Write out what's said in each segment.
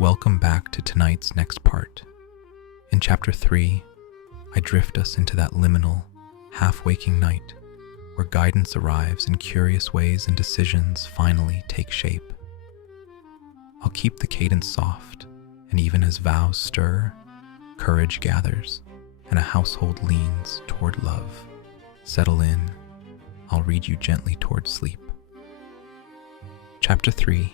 Welcome back to tonight's next part. In Chapter 3, I drift us into that liminal, half-waking night where guidance arrives in curious ways and decisions finally take shape. I'll keep the cadence soft, and even as vows stir, courage gathers, and a household leans toward love. Settle in, I'll read you gently toward sleep. Chapter 3,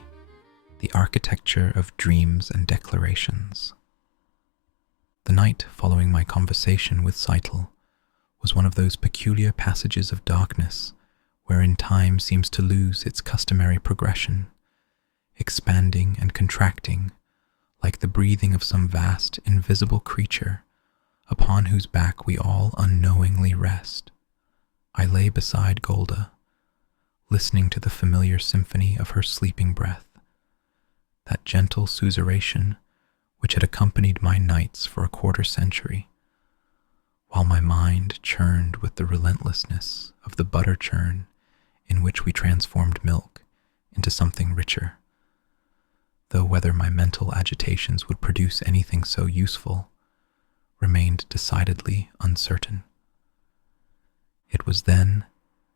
The Architecture of Dreams and Declarations. The night following my conversation with Tzeitel was one of those peculiar passages of darkness wherein time seems to lose its customary progression, expanding and contracting like the breathing of some vast, invisible creature upon whose back we all unknowingly rest. I lay beside Golde, listening to the familiar symphony of her sleeping breath, that gentle susurration which had accompanied my nights for a quarter-century, while my mind churned with the relentlessness of the butter churn in which we transformed milk into something richer, though whether my mental agitations would produce anything so useful remained decidedly uncertain. It was then,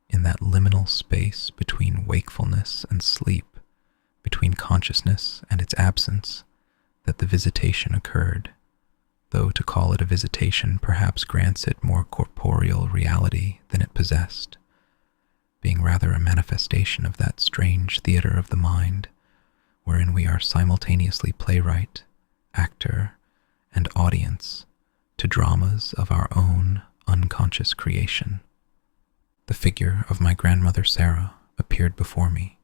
in that liminal space between wakefulness and sleep, between consciousness and its absence, that the visitation occurred, though to call it a visitation perhaps grants it more corporeal reality than it possessed, being rather a manifestation of that strange theater of the mind, wherein we are simultaneously playwright, actor, and audience to dramas of our own unconscious creation. The figure of my grandmother Sarah appeared before me,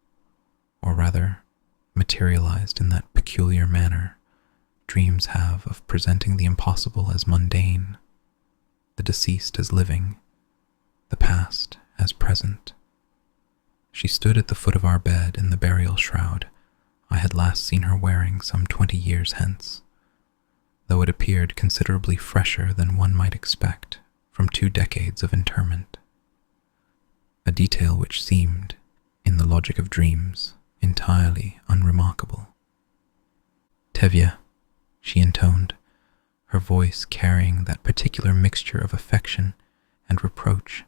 or rather, materialized in that peculiar manner dreams have of presenting the impossible as mundane, the deceased as living, the past as present. She stood at the foot of our bed in the burial shroud I had last seen her wearing some 20 years hence, though it appeared considerably fresher than one might expect from 2 decades of interment. A detail which seemed, in the logic of dreams, entirely unremarkable. "Tevye," she intoned, her voice carrying that particular mixture of affection and reproach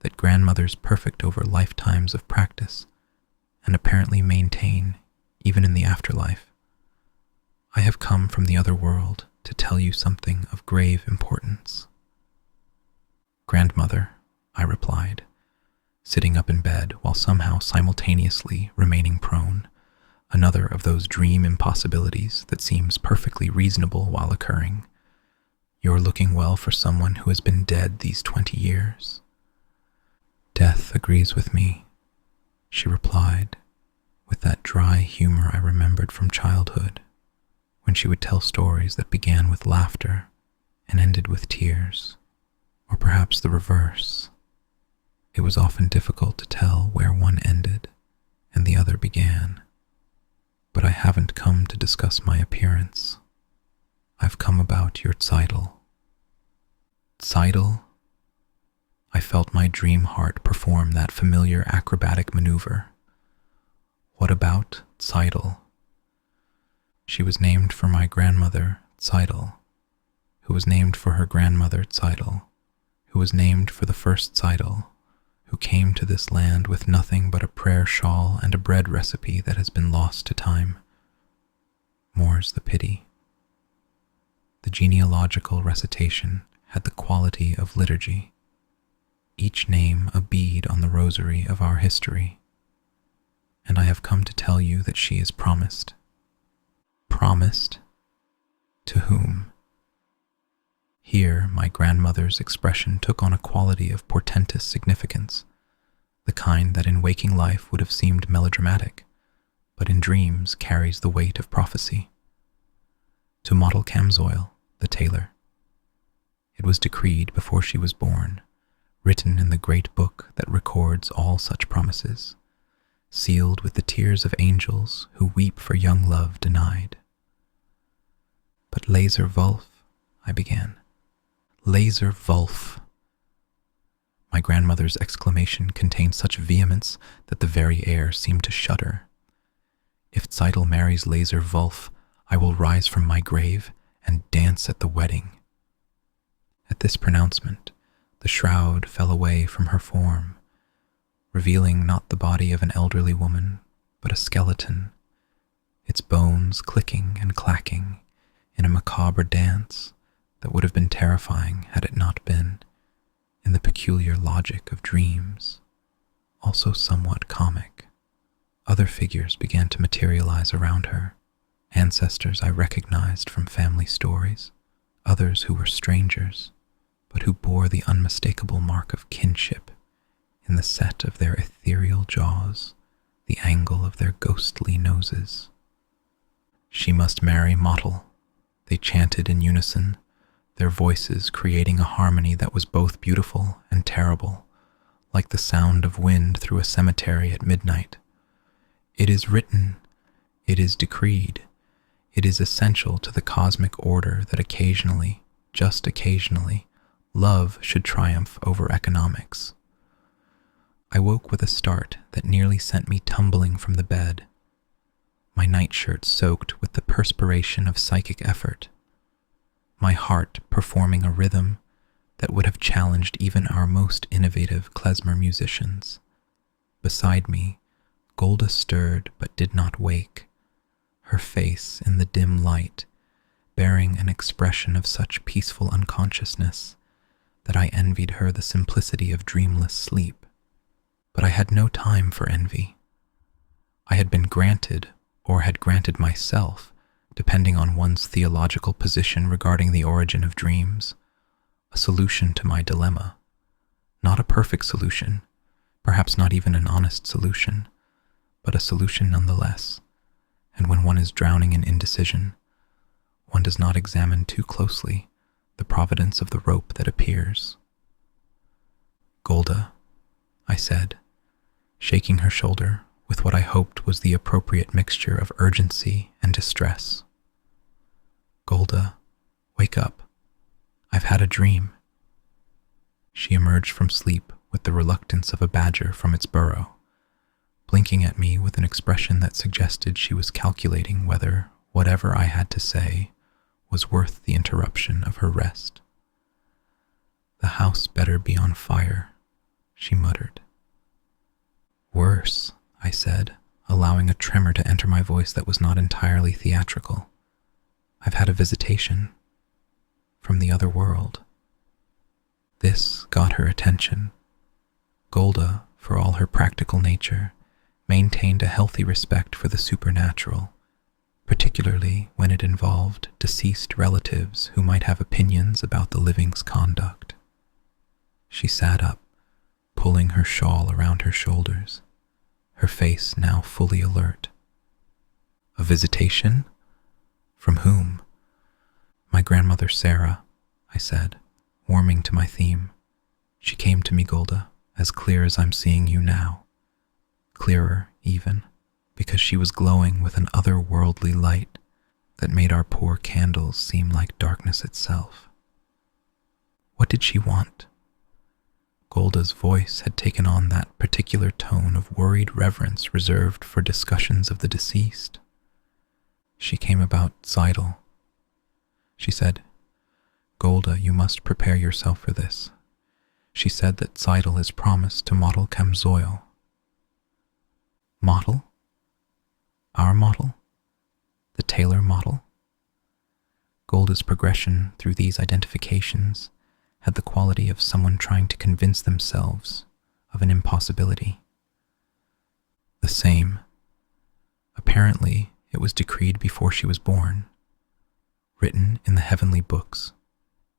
that grandmothers perfect over lifetimes of practice and apparently maintain even in the afterlife. "I have come from the other world to tell you something of grave importance." "Grandmother," I replied, sitting up in bed while somehow simultaneously remaining prone, another of those dream impossibilities that seems perfectly reasonable while occurring. "You're looking well for someone who has been dead these 20 years. "Death agrees with me," she replied, with that dry humor I remembered from childhood, when she would tell stories that began with laughter and ended with tears, or perhaps the reverse. It was often difficult to tell where one ended and the other began. "But I haven't come to discuss my appearance. I've come about your Tzeitel." "Tzeitel?" I felt my dream heart perform that familiar acrobatic maneuver. "What about Tzeitel?" "She was named for my grandmother Tzeitel, who was named for her grandmother Tzeitel, who was named for the first Tzeitel, who came to this land with nothing but a prayer shawl and a bread recipe that has been lost to time. More's the pity." The genealogical recitation had the quality of liturgy, each name a bead on the rosary of our history. "And I have come to tell you that she is promised." "Promised? To whom?" Here my grandmother's expression took on a quality of portentous significance, the kind that in waking life would have seemed melodramatic, but in dreams carries the weight of prophecy. "To Model Camzoil, the tailor. It was decreed before she was born, written in the great book that records all such promises, sealed with the tears of angels who weep for young love denied." "But Laser Wulf," I began. "Laser Wulf." My grandmother's exclamation contained such vehemence that the very air seemed to shudder. "If Tzeitel marries Laser Wulf, I will rise from my grave and dance at the wedding." At this pronouncement, the shroud fell away from her form, revealing not the body of an elderly woman, but a skeleton, its bones clicking and clacking in a macabre dance that would have been terrifying had it not been, in the peculiar logic of dreams, also somewhat comic. Other figures began to materialize around her, ancestors I recognized from family stories, others who were strangers, but who bore the unmistakable mark of kinship in the set of their ethereal jaws, the angle of their ghostly noses. "She must marry Model," they chanted in unison, their voices creating a harmony that was both beautiful and terrible, like the sound of wind through a cemetery at midnight. "It is written, it is decreed, it is essential to the cosmic order that occasionally, just occasionally, love should triumph over economics." I woke with a start that nearly sent me tumbling from the bed, my nightshirt soaked with the perspiration of psychic effort, my heart performing a rhythm that would have challenged even our most innovative klezmer musicians. Beside me, Golde stirred but did not wake, her face in the dim light bearing an expression of such peaceful unconsciousness that I envied her the simplicity of dreamless sleep. But I had no time for envy. I had been granted, or had granted myself, depending on one's theological position regarding the origin of dreams, a solution to my dilemma. Not a perfect solution, perhaps not even an honest solution, but a solution nonetheless. And when one is drowning in indecision, one does not examine too closely the providence of the rope that appears. "Golde," I said, shaking her shoulder with what I hoped was the appropriate mixture of urgency and distress. "Golde, wake up. I've had a dream." She emerged from sleep with the reluctance of a badger from its burrow, blinking at me with an expression that suggested she was calculating whether whatever I had to say was worth the interruption of her rest. "The house better be on fire," she muttered. "Worse," I said, allowing a tremor to enter my voice that was not entirely theatrical. "I've had a visitation from the other world." This got her attention. Golde, for all her practical nature, maintained a healthy respect for the supernatural, particularly when it involved deceased relatives who might have opinions about the living's conduct. She sat up, pulling her shawl around her shoulders, her face now fully alert. "A visitation? From whom?" "My grandmother Sarah," I said, warming to my theme. "She came to me, Golde, as clear as I'm seeing you now. Clearer, even, because she was glowing with an otherworldly light that made our poor candles seem like darkness itself." "What did she want?" Golda's voice had taken on that particular tone of worried reverence reserved for discussions of the deceased. "She came about Tzeitel." She said, "Golde, you must prepare yourself for this. She said that Tzeitel is promised to Model Kamzoil." "Model? Our model? The Taylor model?" Golda's progression through these identifications had the quality of someone trying to convince themselves of an impossibility. "The same. Apparently, it was decreed before she was born, written in the heavenly books,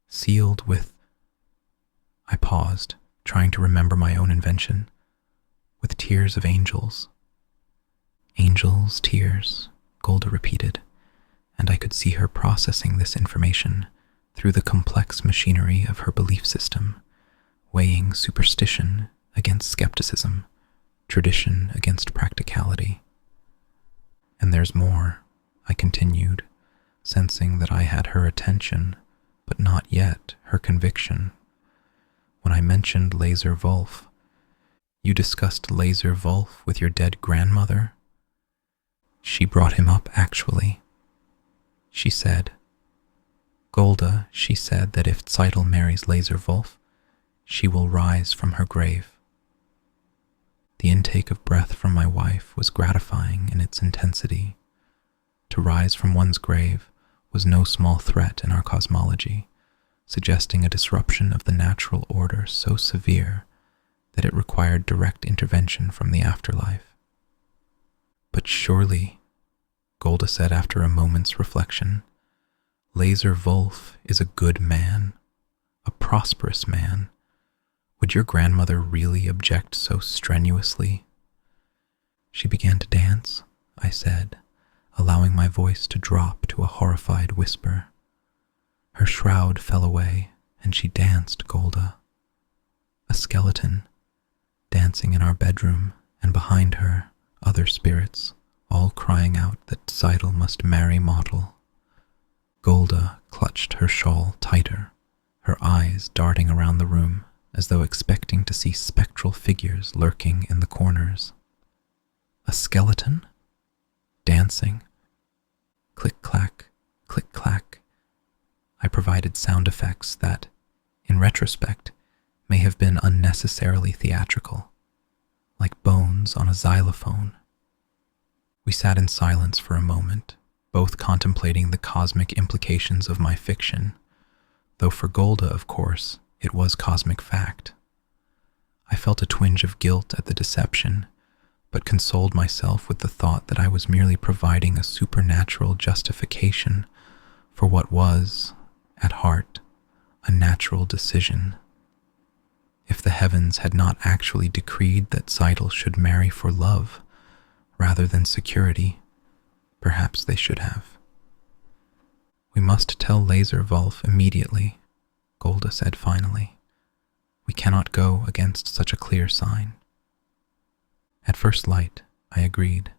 sealed with—" I paused, trying to remember my own invention, "with tears of angels." "Angels' tears," Golde repeated, and I could see her processing this information through the complex machinery of her belief system, weighing superstition against skepticism, tradition against practicality. "And there's more," I continued, sensing that I had her attention, but not yet her conviction. "When I mentioned Laser Wolf, you discussed Laser Wolf with your dead grandmother?" "She brought him up, actually." She said, Golde, she said that if Tzeitel marries Laserwolf, she will rise from her grave. The intake of breath from my wife was gratifying in its intensity. To rise from one's grave was no small threat in our cosmology, suggesting a disruption of the natural order so severe that it required direct intervention from the afterlife. But surely, Golde said after a moment's reflection, Laserwolf is a good man, a prosperous man. Would your grandmother really object so strenuously? She began to dance, I said, allowing my voice to drop to a horrified whisper. Her shroud fell away, and she danced, Golde. A skeleton, dancing in our bedroom, and behind her, other spirits, all crying out that Tzeitel must marry Motel. Golde clutched her shawl tighter, her eyes darting around the room, as though expecting to see spectral figures lurking in the corners. A skeleton? Dancing. Click-clack, click-clack. I provided sound effects that, in retrospect, may have been unnecessarily theatrical, like bones on a xylophone. We sat in silence for a moment, both contemplating the cosmic implications of my fiction, though for Golde, of course, it was cosmic fact. I felt a twinge of guilt at the deception, but consoled myself with the thought that I was merely providing a supernatural justification for what was, at heart, a natural decision. If the heavens had not actually decreed that Tzeitel should marry for love rather than security, perhaps they should have. We must tell Laserwolf immediately, Golde said finally. We cannot go against such a clear sign. At first light, I agreed.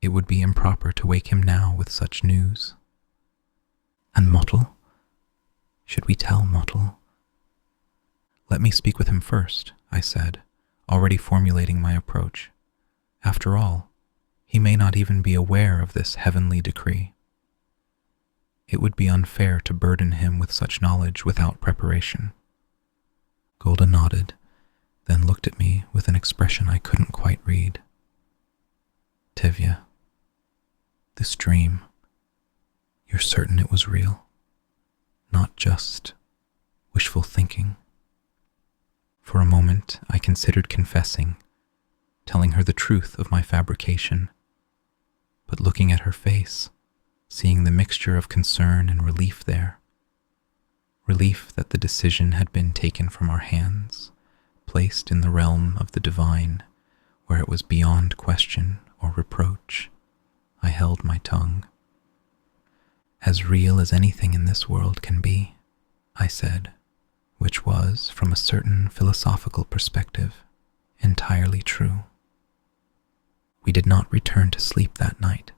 It would be improper to wake him now with such news. And Motel? Should we tell Motel? Let me speak with him first, I said, already formulating my approach. After all, he may not even be aware of this heavenly decree. It would be unfair to burden him with such knowledge without preparation. Golde nodded, then looked at me with an expression I couldn't quite read. Tevye, this dream, you're certain it was real? Not just wishful thinking? For a moment, I considered confessing, telling her the truth of my fabrication, but looking at her face, seeing the mixture of concern and relief there, relief that the decision had been taken from our hands, placed in the realm of the divine, where it was beyond question or reproach, I held my tongue. As real as anything in this world can be, I said, which was, from a certain philosophical perspective, entirely true. We did not return to sleep that night,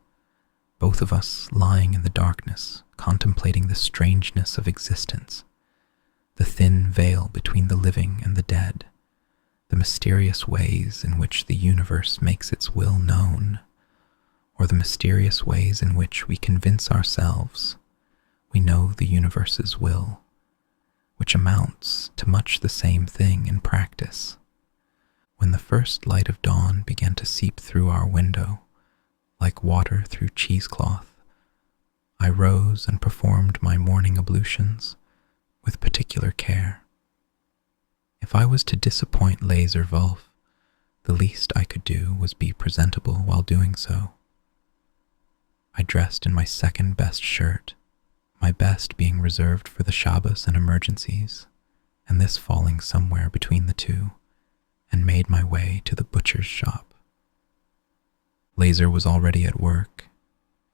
both of us lying in the darkness, contemplating the strangeness of existence, the thin veil between the living and the dead, the mysterious ways in which the universe makes its will known, or the mysterious ways in which we convince ourselves we know the universe's will, which amounts to much the same thing in practice. When the first light of dawn began to seep through our window, like water through cheesecloth, I rose and performed my morning ablutions with particular care. If I was to disappoint Laserwolf, the least I could do was be presentable while doing so. I dressed in my second best shirt, my best being reserved for the Shabbos and emergencies, and this falling somewhere between the two, and made my way to the butcher's shop. Laser was already at work,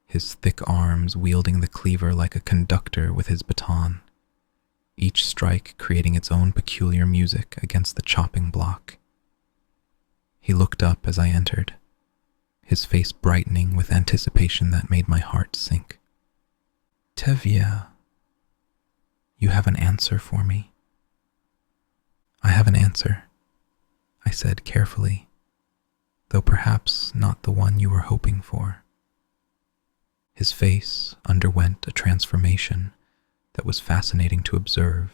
his thick arms wielding the cleaver like a conductor with his baton, each strike creating its own peculiar music against the chopping block. He looked up as I entered, his face brightening with anticipation that made my heart sink. Tevye, you have an answer for me? I have an answer, I said carefully, though perhaps not the one you were hoping for. His face underwent a transformation that was fascinating to observe,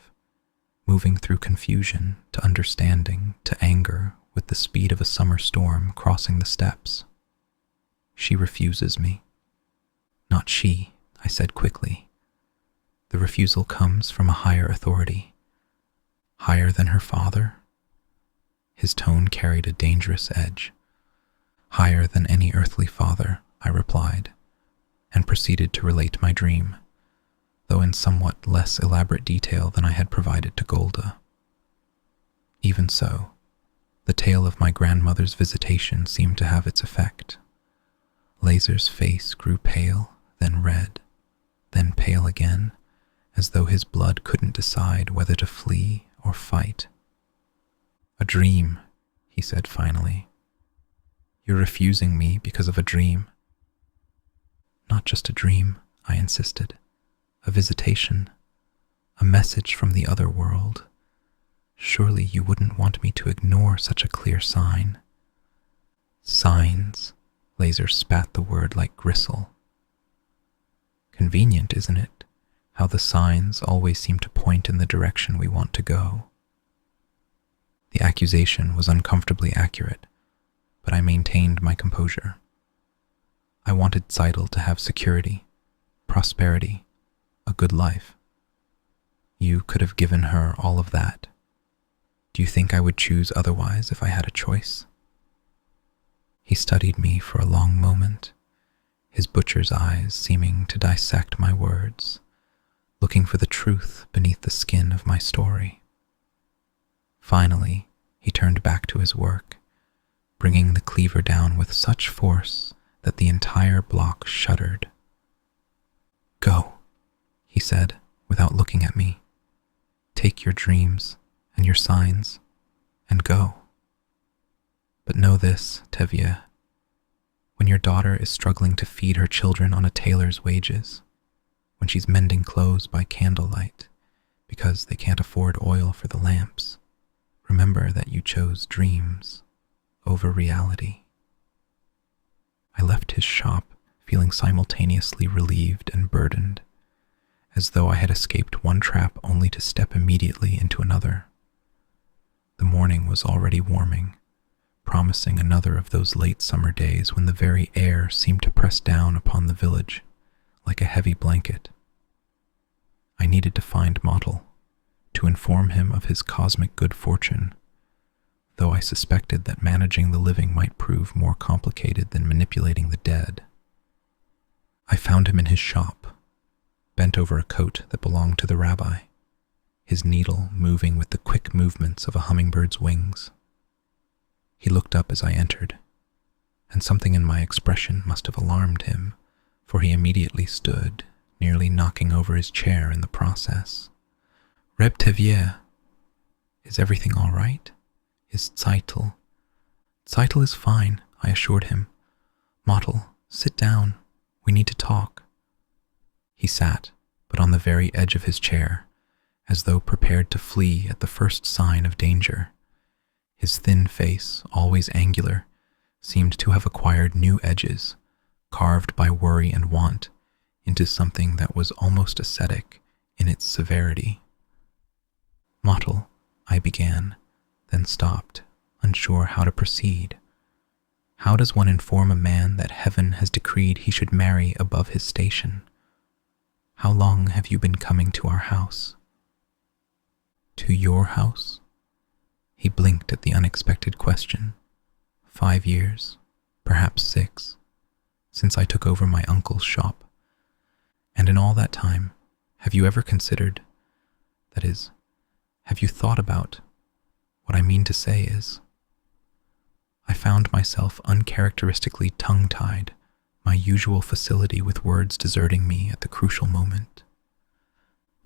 moving through confusion to understanding to anger with the speed of a summer storm crossing the steppes. She refuses me. Not she, I said quickly. The refusal comes from a higher authority. Higher than her father? His tone carried a dangerous edge. Higher than any earthly father, I replied, and proceeded to relate my dream, though in somewhat less elaborate detail than I had provided to Golde. Even so, the tale of my grandmother's visitation seemed to have its effect. Laser's face grew pale, then red, then pale again, as though his blood couldn't decide whether to flee or fight. "A dream," he said finally. "You're refusing me because of a dream." "Not just a dream," I insisted. "A visitation. A message from the other world. Surely you wouldn't want me to ignore such a clear sign." "Signs," Laser spat the word like gristle. "Convenient, isn't it, how the signs always seem to point in the direction we want to go?" The accusation was uncomfortably accurate, but I maintained my composure. I wanted Tzeitel to have security, prosperity, a good life. You could have given her all of that. Do you think I would choose otherwise if I had a choice? He studied me for a long moment, his butcher's eyes seeming to dissect my words, looking for the truth beneath the skin of my story. Finally, he turned back to his work, bringing the cleaver down with such force that the entire block shuddered. "Go," he said, without looking at me. "Take your dreams and your signs and go. But know this, Tevye. When your daughter is struggling to feed her children on a tailor's wages, when she's mending clothes by candlelight because they can't afford oil for the lamps, remember that you chose dreams over reality." I left his shop feeling simultaneously relieved and burdened, as though I had escaped one trap only to step immediately into another. The morning was already warming, promising another of those late summer days when the very air seemed to press down upon the village like a heavy blanket. I needed to find Hodel, to inform him of his cosmic good fortune, though I suspected that managing the living might prove more complicated than manipulating the dead. I found him in his shop, bent over a coat that belonged to the rabbi, his needle moving with the quick movements of a hummingbird's wings. He looked up as I entered, and something in my expression must have alarmed him, for he immediately stood, nearly knocking over his chair in the process. "Reb Tevye, is everything all right? Is Tzeitel?" "Tzeitel is fine," I assured him. "Hodel, sit down. We need to talk." He sat, but on the very edge of his chair, as though prepared to flee at the first sign of danger. His thin face, always angular, seemed to have acquired new edges, carved by worry and want into something that was almost ascetic in its severity. "Hodel," I began, then stopped, unsure how to proceed. How does one inform a man that heaven has decreed he should marry above his station? "How long have you been coming to our house?" "To your house?" He blinked at the unexpected question. 5 years, perhaps 6, since I took over my uncle's shop. And in all that time, have you ever considered, that is, have you thought about, what I mean to say is, I found myself uncharacteristically tongue-tied, my usual facility with words deserting me at the crucial moment.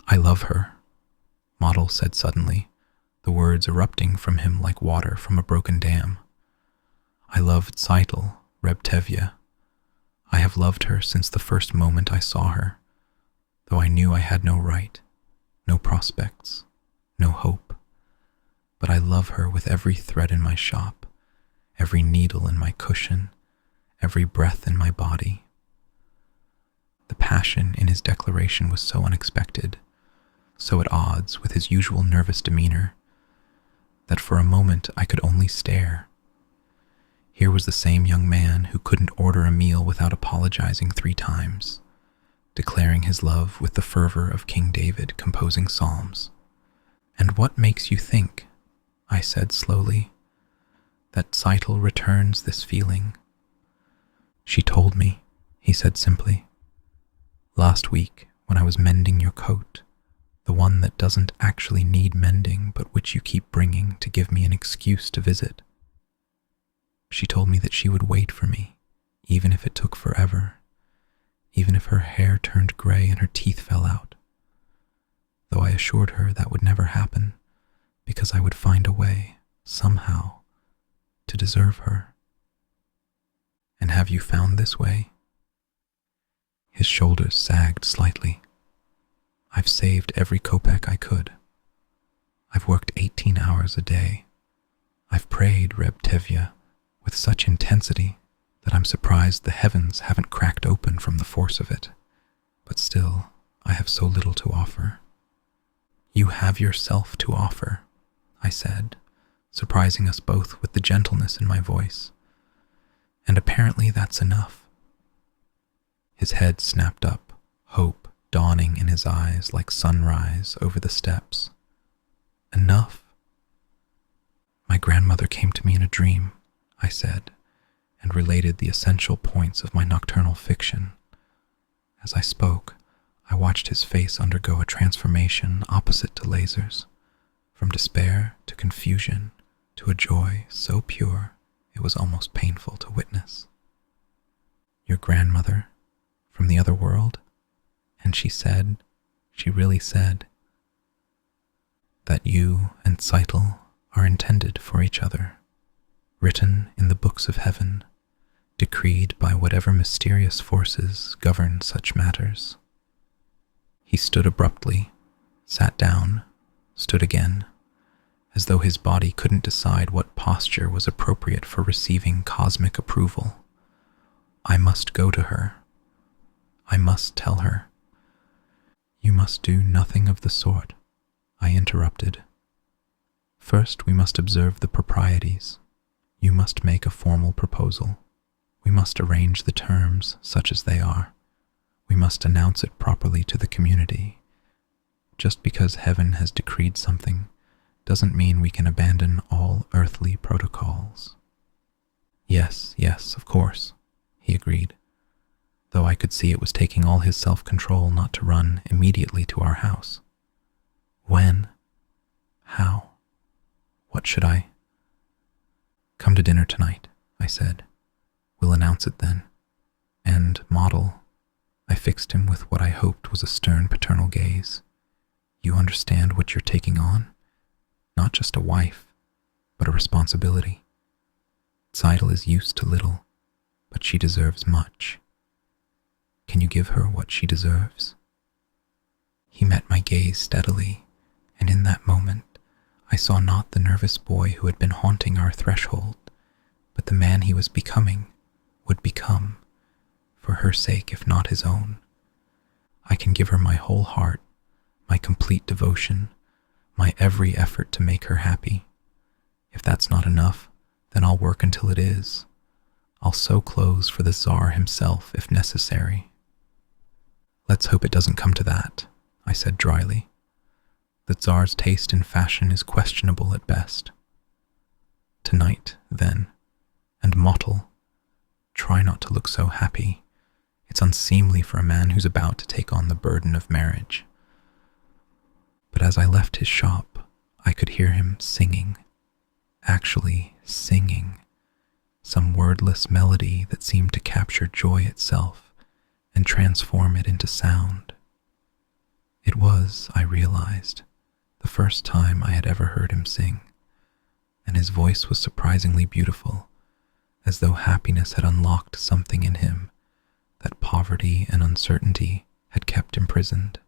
"I love her," Hodel said suddenly, the words erupting from him like water from a broken dam. "I love Tzeitel, Reb Tevye. I have loved her since the first moment I saw her, though I knew I had no right, no prospects, no hope. But I love her with every thread in my shop, every needle in my cushion, every breath in my body. The passion in his declaration was so unexpected, so at odds with his usual nervous demeanor, that for a moment I could only stare. Here was the same young man who couldn't order a meal without apologizing 3 times, declaring his love with the fervor of King David composing psalms. "And what makes you think," I said slowly, "that Tzeitel returns this feeling?" "She told me," he said simply. "Last week, when I was mending your coat, the one that doesn't actually need mending but which you keep bringing to give me an excuse to visit. She told me that she would wait for me, even if it took forever, even if her hair turned gray and her teeth fell out, though I assured her that would never happen because I would find a way, somehow, to deserve her." "And have you found this way?" His shoulders sagged slightly. "I've saved every kopeck I could. I've worked 18 hours a day. I've prayed Reb Tevye with such intensity that I'm surprised the heavens haven't cracked open from the force of it. But still, I have so little to offer." "You have yourself to offer," I said, surprising us both with the gentleness in my voice. "And apparently that's enough." His head snapped up, hope dawning in his eyes like sunrise over the steppes. "Enough?" "My grandmother came to me in a dream," I said, and related the essential points of my nocturnal fiction. As I spoke, I watched his face undergo a transformation opposite to Laser's, from despair to confusion to a joy so pure it was almost painful to witness. "Your grandmother, from the other world?" And she really said, "that you and Tzeitel are intended for each other, written in the books of heaven, decreed by whatever mysterious forces govern such matters." He stood abruptly, sat down, stood again, as though his body couldn't decide what posture was appropriate for receiving cosmic approval. "I must go to her. I must tell her." "You must do nothing of the sort," I interrupted. "First we must observe the proprieties. You must make a formal proposal. We must arrange the terms such as they are. We must announce it properly to the community. Just because heaven has decreed something doesn't mean we can abandon all earthly protocols." Yes, of course," he agreed, though I could see it was taking all his self-control not to run immediately to our house. "When? How? What should I—" "Come to dinner tonight," I said. "We'll announce it then. And Model," I fixed him with what I hoped was a stern paternal gaze, "you understand what you're taking on? Not just a wife, but a responsibility. Tzeitel is used to little, but she deserves much. Can you give her what she deserves?" He met my gaze steadily, and in that moment I saw not the nervous boy who had been haunting our threshold, but the man he was becoming, would become, for her sake if not his own. "I can give her my whole heart, my complete devotion, my every effort to make her happy. If that's not enough, then I'll work until it is. I'll sew clothes for the Tsar himself if necessary." "Let's hope it doesn't come to that," I said dryly. "The Tsar's taste in fashion is questionable at best." "Tonight, then, and Motel, try not to look so happy. It's unseemly for a man who's about to take on the burden of marriage." But as I left his shop, I could hear him singing, actually singing, some wordless melody that seemed to capture joy itself and transform it into sound. It was, I realized, the first time I had ever heard him sing, and his voice was surprisingly beautiful, as though happiness had unlocked something in him that poverty and uncertainty had kept imprisoned.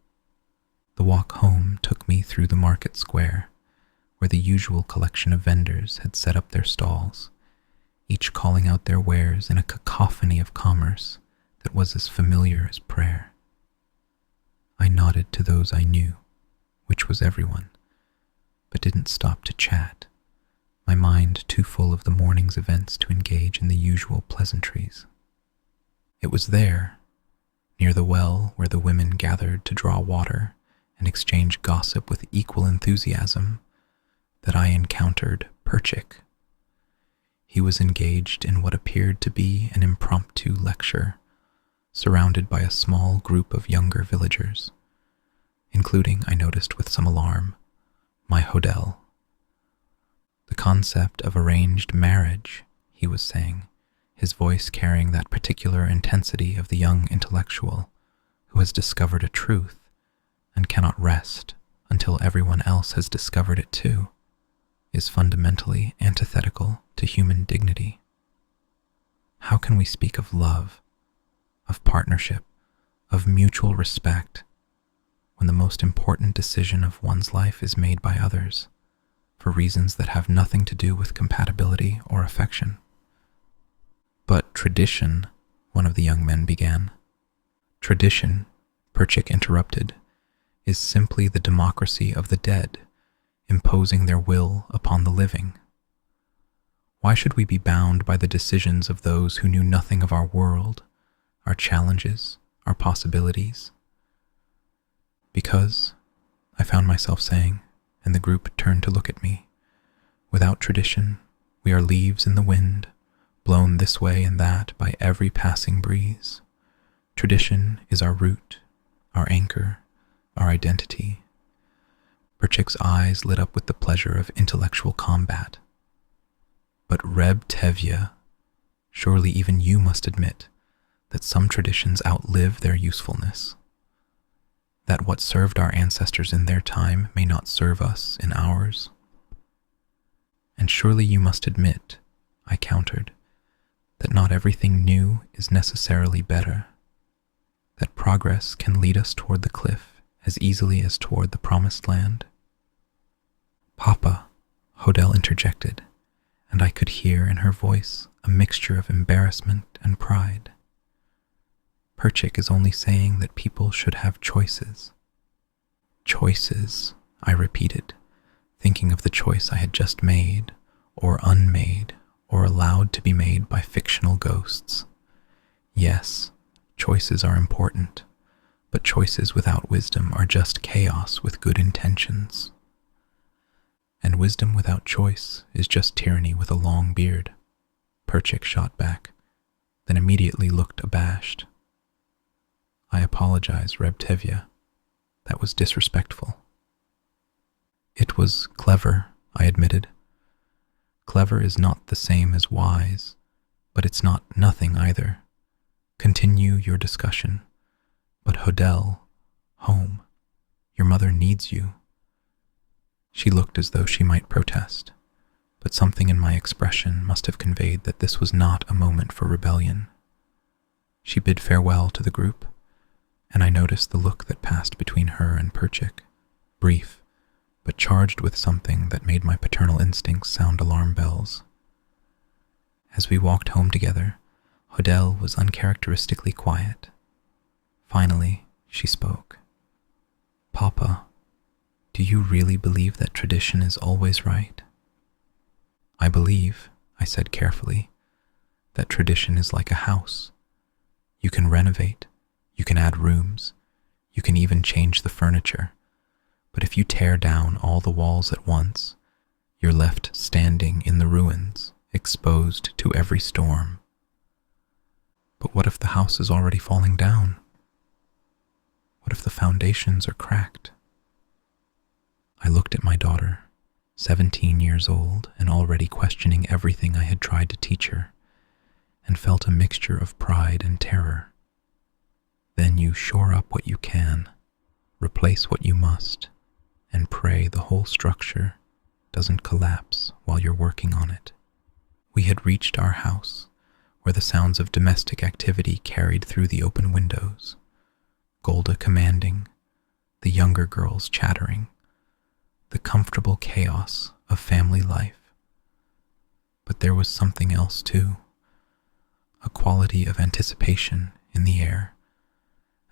The walk home took me through the market square, where the usual collection of vendors had set up their stalls, each calling out their wares in a cacophony of commerce that was as familiar as prayer. I nodded to those I knew, which was everyone, but didn't stop to chat, my mind too full of the morning's events to engage in the usual pleasantries. It was there, near the well where the women gathered to draw water and exchange gossip with equal enthusiasm, that I encountered Perchik. He was engaged in what appeared to be an impromptu lecture, surrounded by a small group of younger villagers, including, I noticed with some alarm, my Hodel. The concept of arranged marriage, he was saying, his voice carrying that particular intensity of the young intellectual who has discovered a truth and cannot rest until everyone else has discovered it too, is fundamentally antithetical to human dignity. How can we speak of love, of partnership, of mutual respect, when the most important decision of one's life is made by others, for reasons that have nothing to do with compatibility or affection? But tradition, one of the young men began. Tradition, Perchik interrupted, is simply the democracy of the dead, imposing their will upon the living. Why should we be bound by the decisions of those who knew nothing of our world, our challenges, our possibilities? Because, I found myself saying, and the group turned to look at me, without tradition, we are leaves in the wind, blown this way and that by every passing breeze. Tradition is our root, our anchor, our identity. Perchik's eyes lit up with the pleasure of intellectual combat. But Reb Tevye, surely even you must admit that some traditions outlive their usefulness, that what served our ancestors in their time may not serve us in ours. And surely you must admit, I countered, that not everything new is necessarily better, that progress can lead us toward the cliff as easily as toward the promised land. Papa, Hodel interjected, and I could hear in her voice a mixture of embarrassment and pride. Perchik is only saying that people should have choices. Choices, I repeated, thinking of the choice I had just made, or unmade, or allowed to be made by fictional ghosts. Yes, choices are important, but choices without wisdom are just chaos with good intentions. And wisdom without choice is just tyranny with a long beard, Perchik shot back, then immediately looked abashed. I apologize, Reb Tevye. That was disrespectful. It was clever, I admitted. Clever is not the same as wise, but it's not nothing either. Continue your discussion. But Hodel, home. Your mother needs you. She looked as though she might protest, but something in my expression must have conveyed that this was not a moment for rebellion. She bid farewell to the group, and I noticed the look that passed between her and Perchik, brief, but charged with something that made my paternal instincts sound alarm bells. As we walked home together, Hodel was uncharacteristically quiet. Finally, she spoke. Papa, do you really believe that tradition is always right? I believe, I said carefully, that tradition is like a house. You can renovate, you can add rooms, you can even change the furniture, but if you tear down all the walls at once, you're left standing in the ruins, exposed to every storm. But what if the house is already falling down? What if the foundations are cracked? I looked at my daughter, 17 years old and already questioning everything I had tried to teach her, and felt a mixture of pride and terror. Then you shore up what you can, replace what you must, and pray the whole structure doesn't collapse while you're working on it. We had reached our house, where the sounds of domestic activity carried through the open windows, Golde commanding, the younger girls chattering, the comfortable chaos of family life. But there was something else too, a quality of anticipation in the air,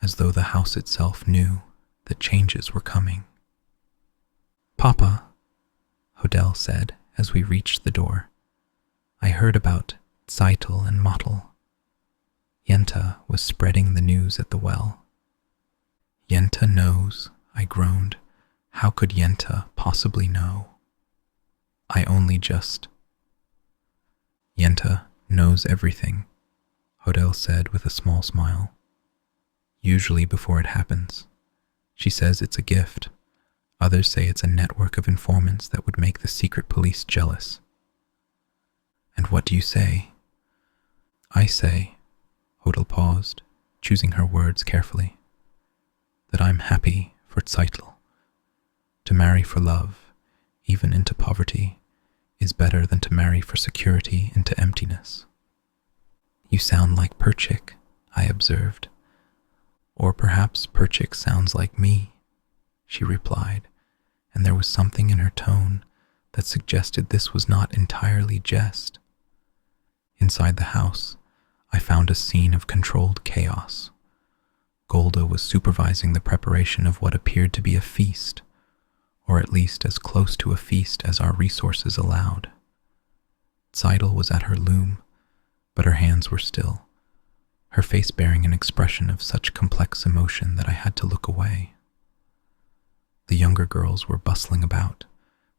as though the house itself knew that changes were coming. "Papa," Hodel said as we reached the door, "I heard about Tzeitel-and-Motel." Yenta was spreading the news at the well. "Yenta knows," I groaned. "How could Yenta possibly know? I only just—" "Yenta knows everything," Hodel said with a small smile. "Usually before it happens. She says it's a gift. Others say it's a network of informants that would make the secret police jealous." "And what do you say?" "I say," Hodel paused, choosing her words carefully, "that I'm happy for Tzeitel. To marry for love, even into poverty, is better than to marry for security into emptiness." "You sound like Perchik," I observed. "Or perhaps Perchik sounds like me," she replied, and there was something in her tone that suggested this was not entirely jest. Inside the house, I found a scene of controlled chaos. Golde was supervising the preparation of what appeared to be a feast, or at least as close to a feast as our resources allowed. Tzeitel was at her loom, but her hands were still, her face bearing an expression of such complex emotion that I had to look away. The younger girls were bustling about,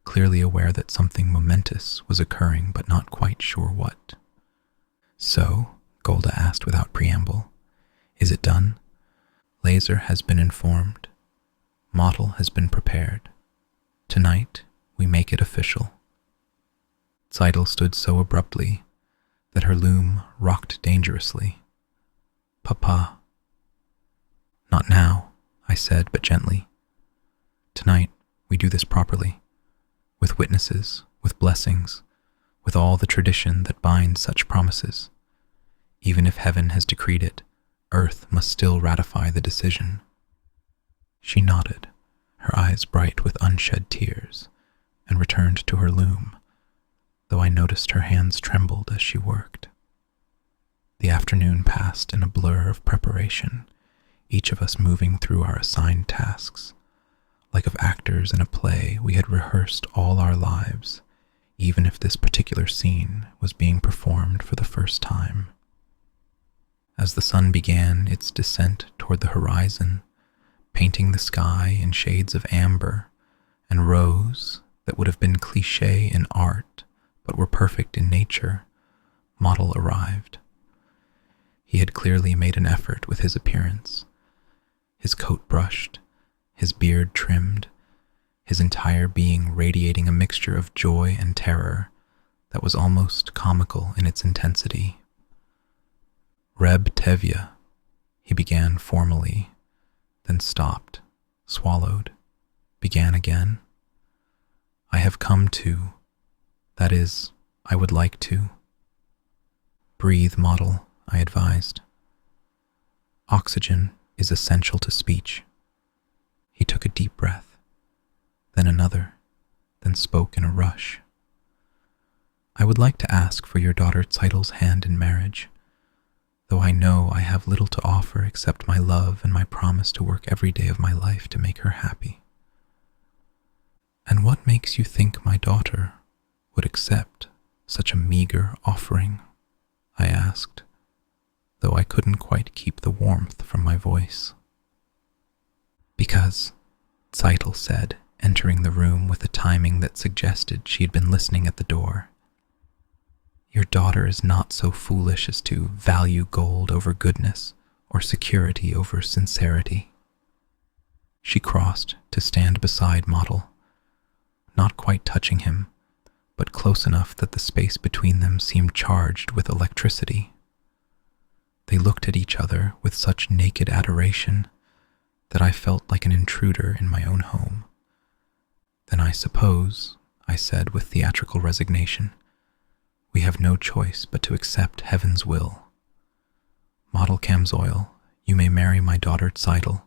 clearly aware that something momentous was occurring but not quite sure what. "So," Golde asked without preamble, "is it done? Laser has been informed. Motel has been prepared. Tonight, we make it official." Tzeitel stood so abruptly that her loom rocked dangerously. "Papa." "Not now," I said, but gently. "Tonight, we do this properly, with witnesses, with blessings, with all the tradition that binds such promises. Even if heaven has decreed it, earth must still ratify the decision." She nodded, her eyes bright with unshed tears, and returned to her loom, though I noticed her hands trembled as she worked. The afternoon passed in a blur of preparation, each of us moving through our assigned tasks. Like of actors in a play, we had rehearsed all our lives, even if this particular scene was being performed for the first time. As the sun began its descent toward the horizon, painting the sky in shades of amber and rose that would have been cliché in art but were perfect in nature, Motel arrived. He had clearly made an effort with his appearance. His coat brushed, his beard trimmed, his entire being radiating a mixture of joy and terror that was almost comical in its intensity. "Reb Tevye," he began formally, then stopped, swallowed, began again. "I have come to, that is, I would like to." "Breathe, Motel," I advised. "Oxygen is essential to speech." He took a deep breath, then another, then spoke in a rush. "I would like to ask for your daughter Tzeitel's hand in marriage, though I know I have little to offer except my love and my promise to work every day of my life to make her happy." "And what makes you think my daughter would accept such a meager offering?" I asked, though I couldn't quite keep the warmth from my voice. "Because," Tzeitel said, entering the room with a timing that suggested she had been listening at the door, "your daughter is not so foolish as to value gold over goodness or security over sincerity." She crossed to stand beside Motel, not quite touching him, but close enough that the space between them seemed charged with electricity. They looked at each other with such naked adoration that I felt like an intruder in my own home. "Then I suppose," I said with theatrical resignation, "we have no choice but to accept heaven's will. Motel Camzoil, you may marry my daughter Tzeitel,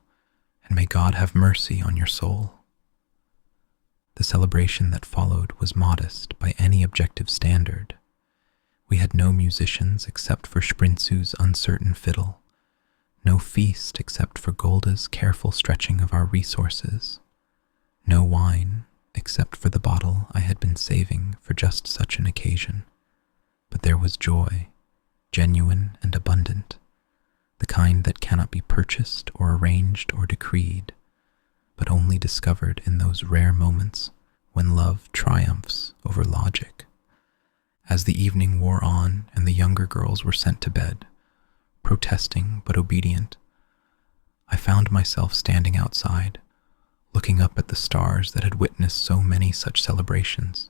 and may God have mercy on your soul." The celebration that followed was modest by any objective standard. We had no musicians except for Sprintsu's uncertain fiddle, No feast except for Golde's careful stretching of our resources. No wine except for the bottle I had been saving for just such an occasion. But there was joy, genuine and abundant, the kind that cannot be purchased or arranged or decreed, but only discovered in those rare moments when love triumphs over logic. As the evening wore on and the younger girls were sent to bed, protesting but obedient, I found myself standing outside, looking up at the stars that had witnessed so many such celebrations,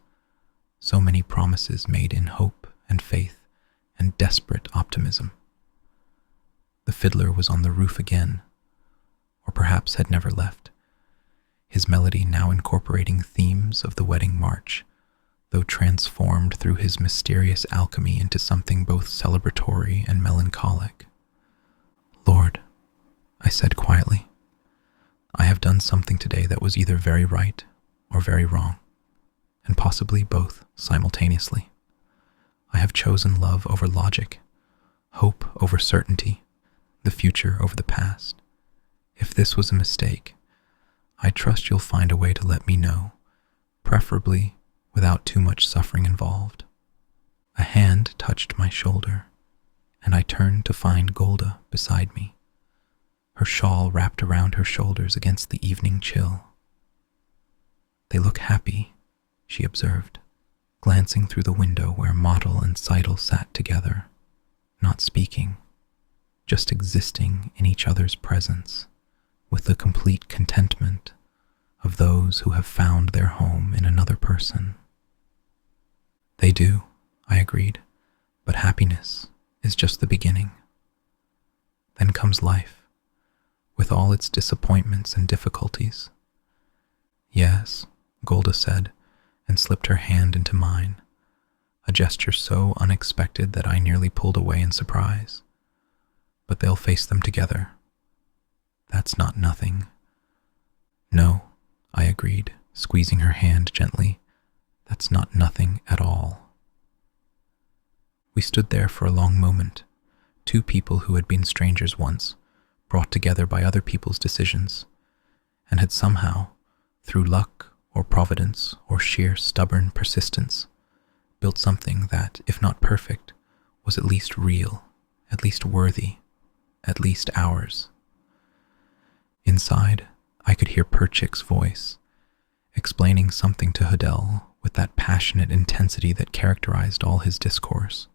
so many promises made in hope and faith and desperate optimism. The fiddler was on the roof again, or perhaps had never left, his melody now incorporating themes of the wedding march, though transformed through his mysterious alchemy into something both celebratory and melancholic. "Lord," I said quietly, "I have done something today that was either very right or very wrong, and possibly both simultaneously. I have chosen love over logic, hope over certainty, the future over the past. If this was a mistake, I trust you'll find a way to let me know, preferably without too much suffering involved." A hand touched my shoulder, and I turned to find Golde beside me, her shawl wrapped around her shoulders against the evening chill. "They look happy," she observed, glancing through the window where Hodel and Tzeitel sat together, not speaking, just existing in each other's presence, with the complete contentment of those who have found their home in another person. "They do," I agreed, "but happiness is just the beginning. Then comes life, with all its disappointments and difficulties." "Yes," Golde said, and slipped her hand into mine, a gesture so unexpected that I nearly pulled away in surprise. "But they'll face them together. That's not nothing." "No," I agreed, squeezing her hand gently, "that's not nothing at all." We stood there for a long moment, two people who had been strangers once, brought together by other people's decisions, and had somehow, through luck or providence or sheer stubborn persistence, built something that, if not perfect, was at least real, at least worthy, at least ours. Inside, I could hear Perchik's voice, explaining something to Hodel with that passionate intensity that characterized all his discourse.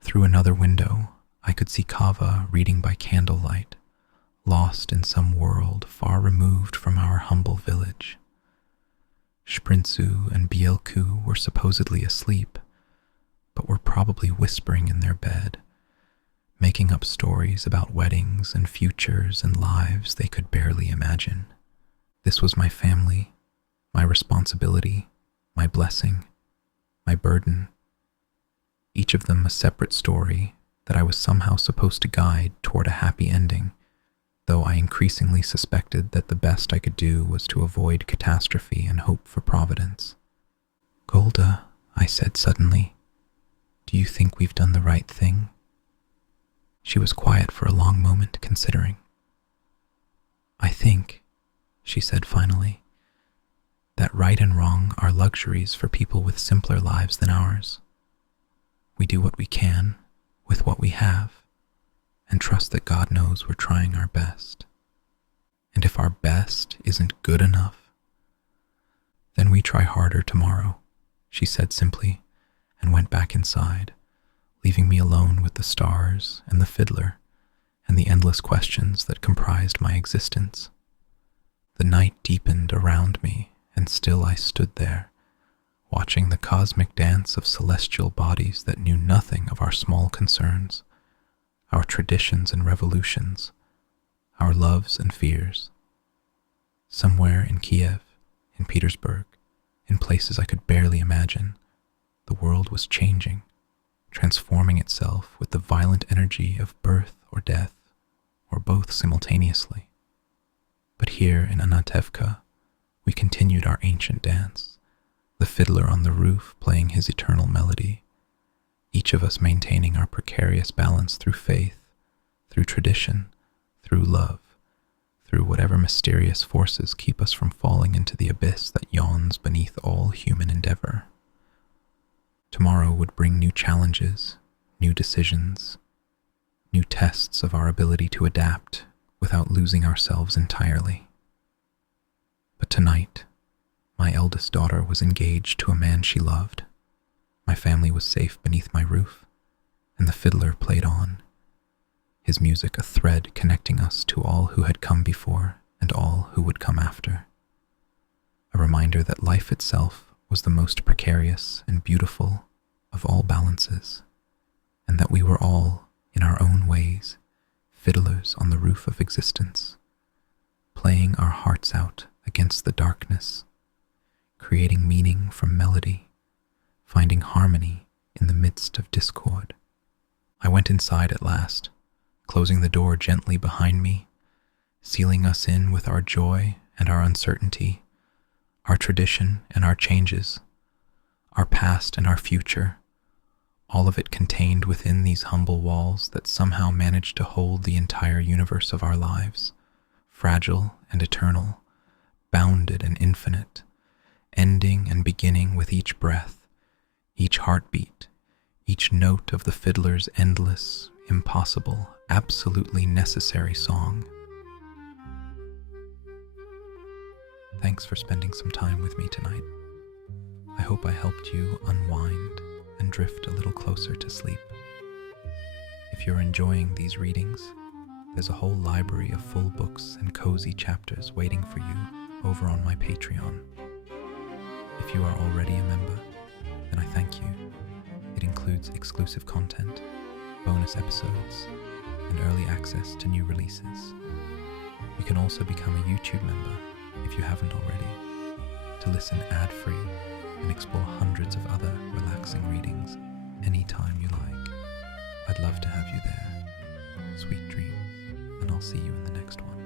Through another window, I could see Kava reading by candlelight, lost in some world far removed from our humble village. Sprintzu and Bielku were supposedly asleep, but were probably whispering in their bed, making up stories about weddings and futures and lives they could barely imagine. This was my family, my responsibility, my blessing, my burden, each of them a separate story that I was somehow supposed to guide toward a happy ending, though I increasingly suspected that the best I could do was to avoid catastrophe and hope for providence. "Golde," I said suddenly, "do you think we've done the right thing?" She was quiet for a long moment, considering. "I think," she said finally, "that right and wrong are luxuries for people with simpler lives than ours. We do what we can with what we have, and trust that God knows we're trying our best. And if our best isn't good enough, then we try harder tomorrow," she said simply, and went back inside, leaving me alone with the stars and the fiddler and the endless questions that comprised my existence. The night deepened around me, and still I stood there, watching the cosmic dance of celestial bodies that knew nothing of our small concerns, our traditions and revolutions, our loves and fears. Somewhere in Kiev, in Petersburg, in places I could barely imagine, the world was changing, transforming itself with the violent energy of birth or death, or both simultaneously. But here in Anatevka, we continued our ancient dance, the fiddler on the roof playing his eternal melody, each of us maintaining our precarious balance through faith, through tradition, through love, through whatever mysterious forces keep us from falling into the abyss that yawns beneath all human endeavor. Tomorrow would bring new challenges, new decisions, new tests of our ability to adapt without losing ourselves entirely. But tonight, my eldest daughter was engaged to a man she loved. My family was safe beneath my roof, and the fiddler played on, his music a thread connecting us to all who had come before and all who would come after. A reminder that life itself was the most precarious and beautiful of all balances, and that we were all, in our own ways, fiddlers on the roof of existence, playing our hearts out against the darkness, creating meaning from melody, finding harmony in the midst of discord. I went inside at last, closing the door gently behind me, sealing us in with our joy and our uncertainty, our tradition and our changes, our past and our future, all of it contained within these humble walls that somehow managed to hold the entire universe of our lives, fragile and eternal, bounded and infinite, ending and beginning with each breath, each heartbeat, each note of the fiddler's endless, impossible, absolutely necessary song. Thanks for spending some time with me tonight. I hope I helped you unwind and drift a little closer to sleep. If you're enjoying these readings, there's a whole library of full books and cozy chapters waiting for you over on my Patreon. If you are already a member, then I thank you. It includes exclusive content, bonus episodes, and early access to new releases. You can also become a YouTube member if you haven't already, to listen ad-free and explore hundreds of other relaxing readings anytime you like. I'd love to have you there. Sweet dreams, and I'll see you in the next one.